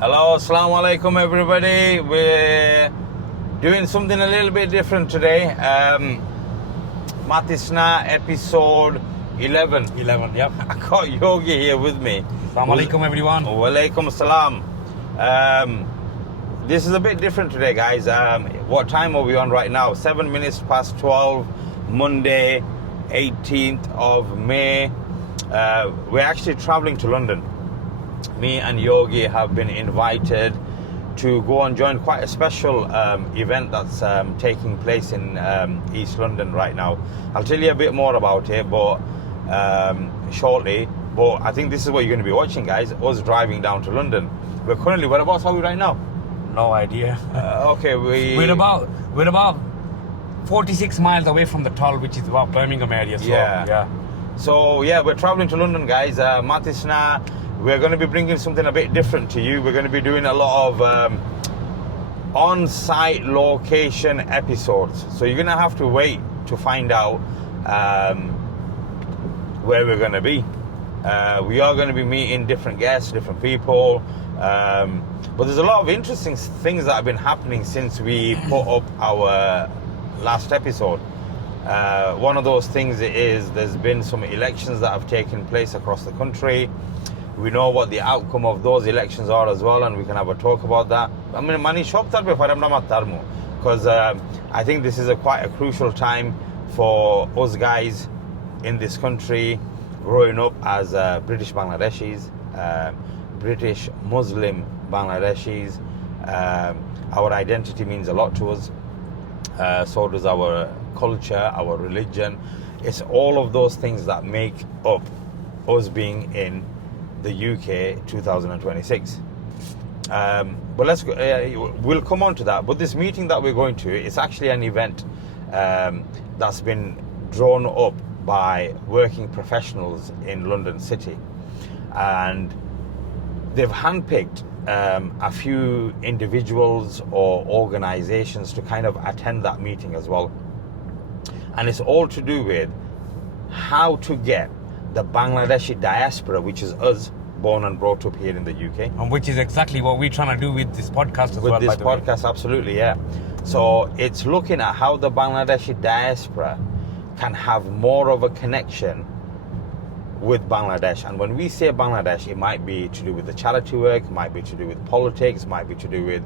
Hello, assalamu alaikum everybody. We're doing something a little bit different today. Matisna episode 11. 11, yep. I got Yogi here with me. Assalamu alaikum, everyone. Walaikum salam. This is a bit different today, guys. What time are we on right now? 7 minutes past 12, Monday, 18th of May. We're actually traveling to London. Me and Yogi have been invited to go and join quite a special event that's taking place in East London right now. I'll tell you a bit more about it, but shortly. But I think this is what you're going to be watching, guys. Us driving down to London. We're currently, whereabouts are we right now? No idea. Okay, We're about 46 miles away from the Tull, which is about Birmingham area. So, Yeah. So yeah, we're traveling to London, guys. Matisna, we're going to be bringing something a bit different to you. We're going to be doing a lot of on-site location episodes. So you're going to have to wait to find out where we're going to be. We are going to be meeting different guests, different people. But there's a lot of interesting things that have been happening since we put up our last episode. One of those things is there's been some elections that have taken place across the country. We know what the outcome of those elections are as well, and we can have a talk about that. I mean, mani shop tarbe faramna matarmu, because I think this is quite a crucial time for us guys in this country, growing up as British Bangladeshis, British Muslim Bangladeshis. Our identity means a lot to us. So does our culture, our religion. It's all of those things that make up us being in the UK 2026. But let's go, we'll come on to that. But this meeting that we're going to, it's actually an event that's been drawn up by working professionals in London City, and they've handpicked a few individuals or organizations to kind of attend that meeting as well. And it's all to do with how to get the Bangladeshi diaspora, which is us, born and brought up here in the UK. And which is exactly what we're trying to do with this podcast as well. With this podcast, absolutely, yeah. So it's looking at how the Bangladeshi diaspora can have more of a connection with Bangladesh. And when we say Bangladesh, it might be to do with the charity work, it might be to do with politics, might be to do with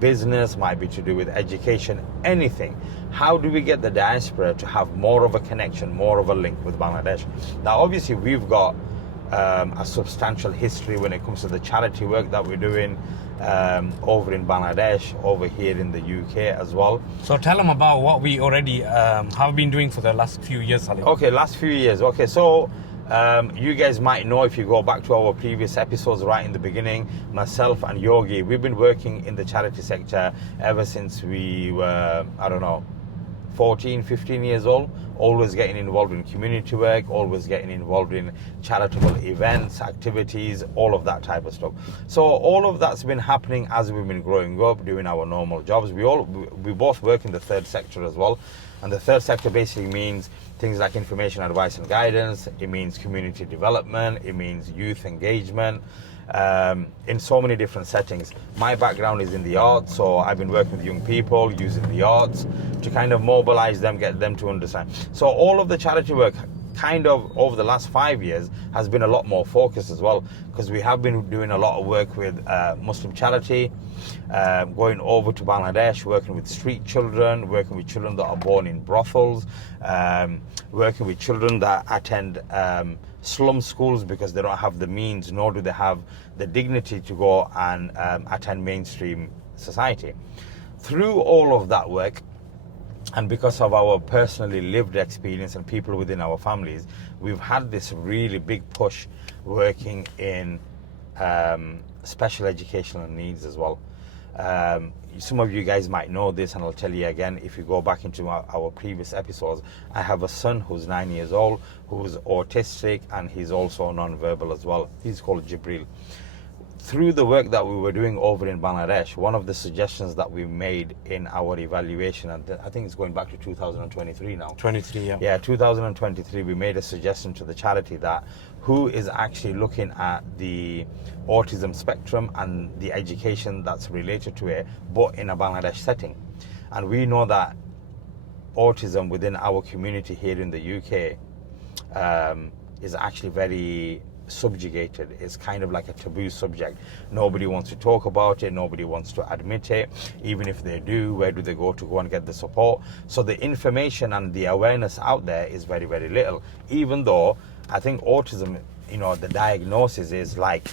business, might be to do with education, anything. How do we get the diaspora to have more of a connection, more of a link with Bangladesh? Now, obviously, we've got a substantial history when it comes to the charity work that we're doing over in Bangladesh, over here in the UK as well. So tell them about what we already have been doing for the last few years, Salim. Okay, last few years. Okay, so you guys might know, if you go back to our previous episodes right in the beginning, myself and Yogi, we've been working in the charity sector ever since we were, 14, 15 years old, always getting involved in community work, always getting involved in charitable events, activities, all of that type of stuff. So all of that's been happening as we've been growing up, doing our normal jobs. We both work in the third sector as well. And the third sector basically means things like information, advice and guidance. It means community development. It means youth engagement in so many different settings. My background is in the arts, so I've been working with young people using the arts to kind of mobilize them, get them to understand. So all of the charity work kind of over the last 5 years has been a lot more focused as well, because we have been doing a lot of work with Muslim charity, going over to Bangladesh, working with street children, working with children that are born in brothels, working with children that attend slum schools because they don't have the means, nor do they have the dignity to go and attend mainstream society. Through all of that work, and because of our personally lived experience and people within our families, we've had this really big push working in special educational needs as well. Some of you guys might know this, and I'll tell you again, if you go back into our previous episodes, I have a son who's 9 years old, who's autistic, and he's also non-verbal as well. He's called Jibril. Through the work that we were doing over in Bangladesh, one of the suggestions that we made in our evaluation, and I think it's going back to 2023 now. 23, yeah. Yeah, 2023, we made a suggestion to the charity that who is actually looking at the autism spectrum and the education that's related to it, but in a Bangladesh setting. And we know that autism within our community here in the UK is actually very subjugated. It's kind of like a taboo subject. Nobody wants to talk about it, nobody wants to admit it. Even if they do, where do they go to go and get the support? So the information and the awareness out there is very, very little. Even though I think autism, the diagnosis is like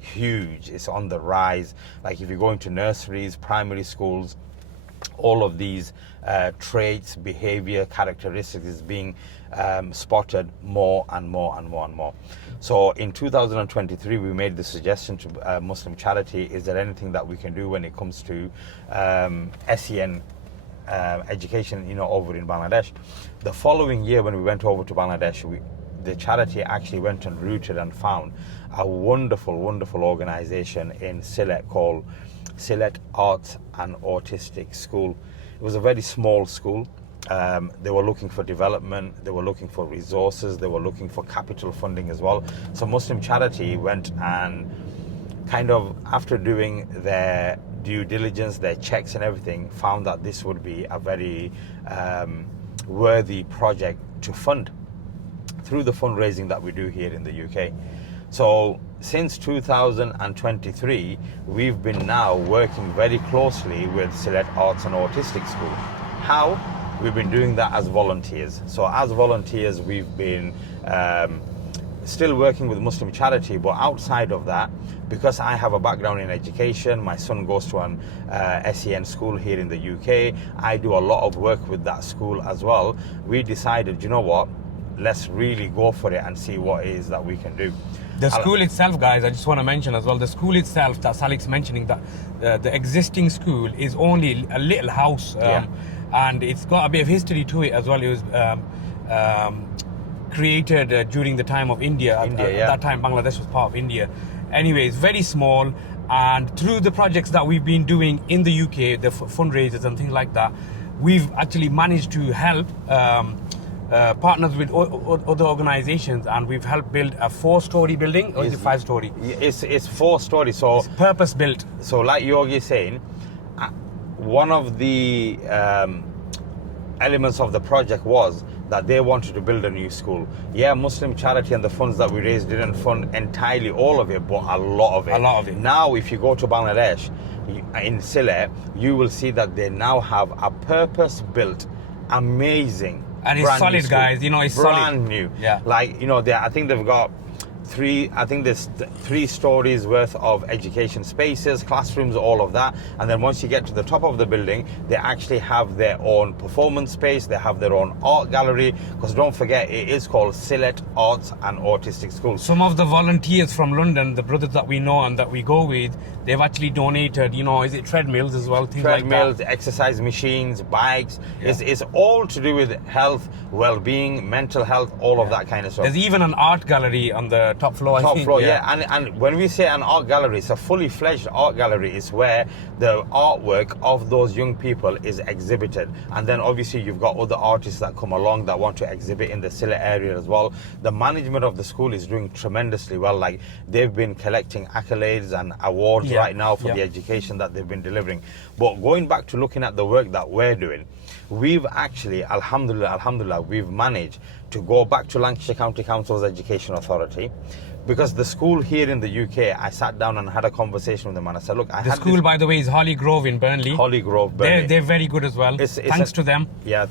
huge. It's on the rise. Like if you go into nurseries, primary schools, all of these traits, behavior, characteristics is being spotted more and more and more and more. So in 2023, we made the suggestion to Muslim Charity, is there anything that we can do when it comes to SEN education, over in Bangladesh? The following year, when we went over to Bangladesh, the charity actually went and rooted and found a wonderful, wonderful organization in Sylhet called Sylhet Arts and Autistic School. It was a very small school. They were looking for development, they were looking for resources, they were looking for capital funding as well. So Muslim Charity went and kind of, after doing their due diligence, their checks and everything, found that this would be a very worthy project to fund through the fundraising that we do here in the UK. So since 2023, we've been now working very closely with Sylhet Arts and Autistic School. How? We've been doing that as volunteers. So as volunteers, we've been still working with Muslim Charity, but outside of that, because I have a background in education, my son goes to an SEN school here in the UK, I do a lot of work with that school as well. We decided, you know what, let's really go for it and see what it is that we can do. The school itself, guys, I just want to mention as well, the school itself, that Salik's mentioning, that the existing school is only a little house, and it's got a bit of history to it as well. It was created during the time of India. At that time, Bangladesh was part of India. Anyway, it's very small, and through the projects that we've been doing in the UK, the fundraisers and things like that, we've actually managed to help partners with other organizations, and we've helped build a 4-story building, or is it 5-story? It's 4 stories, so it's purpose built. So like Yogi is saying, one of the elements of the project was that they wanted to build a new school. Muslim Charity and the funds that we raised didn't fund entirely all of it, but a lot of it. Now if you go to Bangladesh, in Sylhet, you will see that they now have a purpose built, amazing, and it's solid, guys. It's brand solid. new. Yeah. Like, I think they've got there's 3 stories worth of education spaces, classrooms, all of that. And then once you get to the top of the building, they actually have their own performance space, they have their own art gallery, because don't forget, it is called Sylhet Arts and Autistic School. Some of the volunteers from London, the brothers that we know and that we go with, they've actually donated, is it treadmills as well, things treadmills, like that. exercise machines, bikes. It's all to do with health, well-being, mental health, all of that kind of stuff. There's even an art gallery on the top floor, I think. And when we say an art gallery, it's a fully fledged art gallery. It's where the artwork of those young people is exhibited, and then obviously you've got other artists that come along that want to exhibit in the Sylhet area as well. The management of the school is doing tremendously well. Like, they've been collecting accolades and awards right now for the education that they've been delivering. But going back to looking at the work that we're doing, we've actually, alhamdulillah, we've managed to go back to Lancashire County Council's Education Authority, because the school here in the UK, I sat down and had a conversation with them, and I said, look, the school, by the way, is Holly Grove in Burnley. Holly Grove, Burnley. They're very good as well. Thanks to them. Yeah.